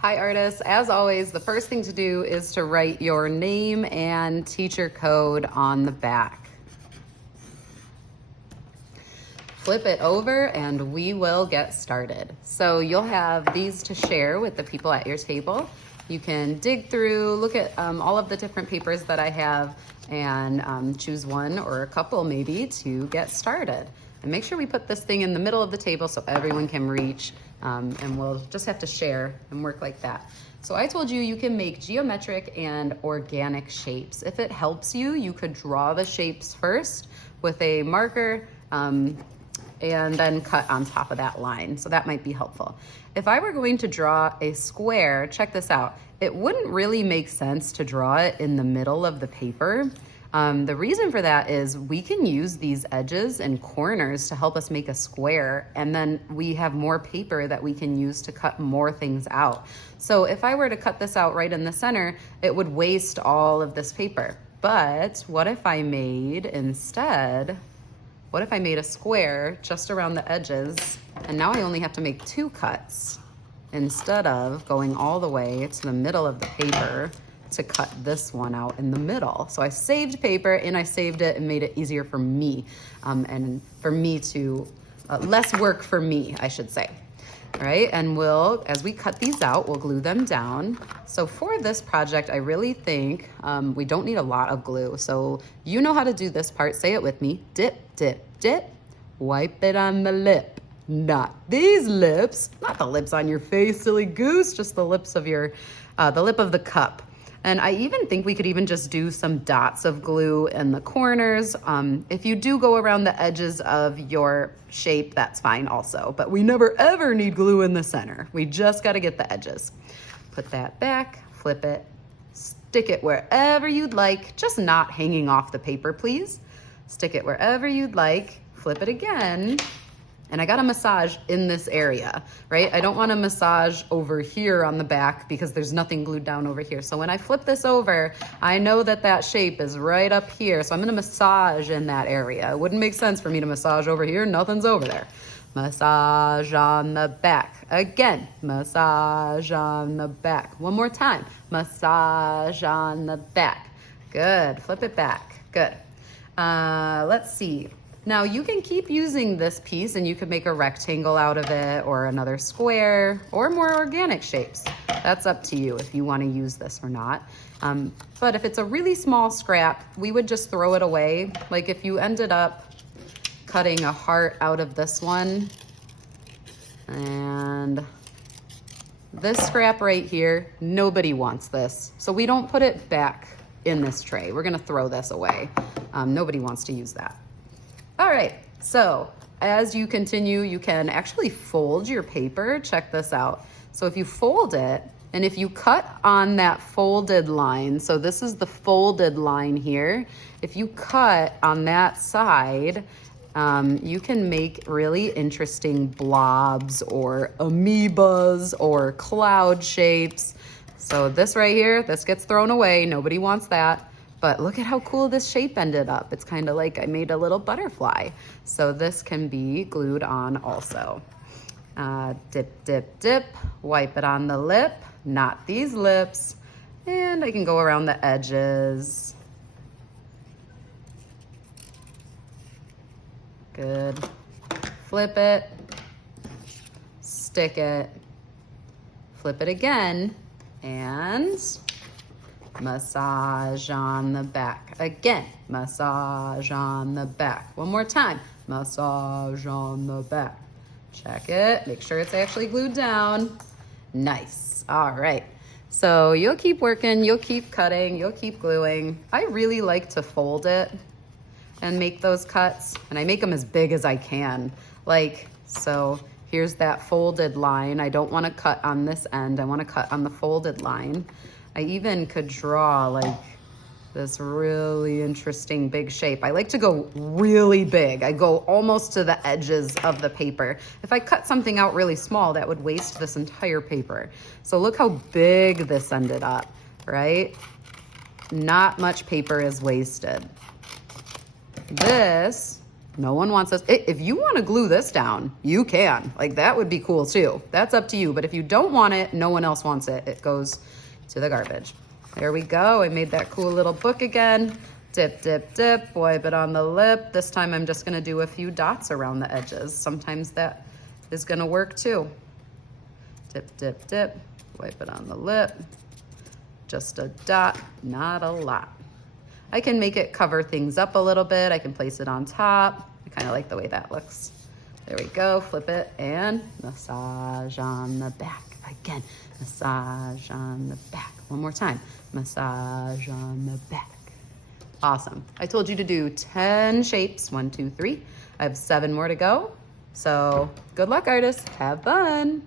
Hi artists, as always, the first thing to do is to write your name and teacher code on the back. Flip it over and we will get started. So you'll have these to share with the people at your table. You can dig through, look at all of the different papers that I have and choose one or a couple maybe to get started. And make sure we put this thing in the middle of the table so everyone can reach, and we'll just have to share and work like that. So I told you can make geometric and organic shapes. If it helps you, you could draw the shapes first with a marker and then cut on top of that line. So that might be helpful. If I were going to draw a square, check this out. It wouldn't really make sense to draw it in the middle of the paper. The reason for that is we can use these edges and corners to help us make a square, and then we have more paper that we can use to cut more things out. So if I were to cut this out right in the center, it would waste all of this paper. But what if I made instead, what if I made a square just around the edges, and now I only have to make 2 cuts instead of going all the way to the middle of the paper to cut this one out in the middle. So I saved paper and I saved it and made it easier for me, and for me to, less work for me, I should say. All right, and we'll, as we cut these out, we'll glue them down. So for this project, I really think we don't need a lot of glue. So you know how to do this part, say it with me. Dip, dip, dip, wipe it on the lip. Not these lips, not the lips on your face, silly goose, just the lips of your, the lip of the cup. And I even think we could even just do some dots of glue in the corners. If you do go around the edges of your shape, that's fine also. But we never ever need glue in the center. We just gotta get the edges. Put that back, flip it, stick it wherever you'd like, just not hanging off the paper, please. Stick it wherever you'd like, flip it again. And I got a massage in this area, right? I don't want to massage over here on the back because there's nothing glued down over here. So when I flip this over, I know that that shape is right up here. So I'm going to massage in that area. It wouldn't make sense for me to massage over here. Nothing's over there. Massage on the back. Again, massage on the back. One more time. Massage on the back. Good. Flip it back. Good. Let's see. Now you can keep using this piece and you could make a rectangle out of it or another square or more organic shapes. That's up to you if you want to use this or not. But if it's a really small scrap, we would just throw it away. Like if you ended up cutting a heart out of this one and this scrap right here, nobody wants this. So we don't put it back in this tray. We're gonna throw this away. Nobody wants to use that. All right, so as you continue, you can actually fold your paper. Check this out. So if you fold it, and if you cut on that folded line, so this is the folded line here, if you cut on that side, you can make really interesting blobs or amoebas or cloud shapes. So this right here, this gets thrown away. Nobody wants that. But look at how cool this shape ended up. It's kind of like I made a little butterfly. So this can be glued on also. Dip, dip, dip, wipe it on the lip, not these lips. And I can go around the edges. Good. Flip it, stick it, flip it again, and massage on the back. Again, massage on the back. One more time, massage on the back. Check it, make sure it's actually glued down. Nice, all right. So you'll keep working, you'll keep cutting, you'll keep gluing. I really like to fold it and make those cuts, and I make them as big as I can. Like, so here's that folded line. I don't wanna cut on this end, I wanna cut on the folded line. I even could draw like this really interesting big shape. I like to go really big. I go almost to the edges of the paper. If I cut something out really small, that would waste this entire paper. So look how big this ended up, right? Not much paper is wasted. This No one wants us. If you want to glue this down, you can. Like, that would be cool too. That's up to you. But if you don't want it, no one else wants it. It goes to the garbage. There we go. I made that cool little book again. Dip, dip, dip. Wipe it on the lip. This time I'm just going to do a few dots around the edges. Sometimes that is going to work too. Dip, dip, dip. Wipe it on the lip. Just a dot, not a lot. I can make it cover things up a little bit. I can place it on top. I kind of like the way that looks. There we go. Flip it and massage on the back. Again, massage on the back. One more time. Massage on the back. Awesome. I told you to do 10 shapes. 1, 2, 3. I have 7 more to go. So good luck, artists. Have fun.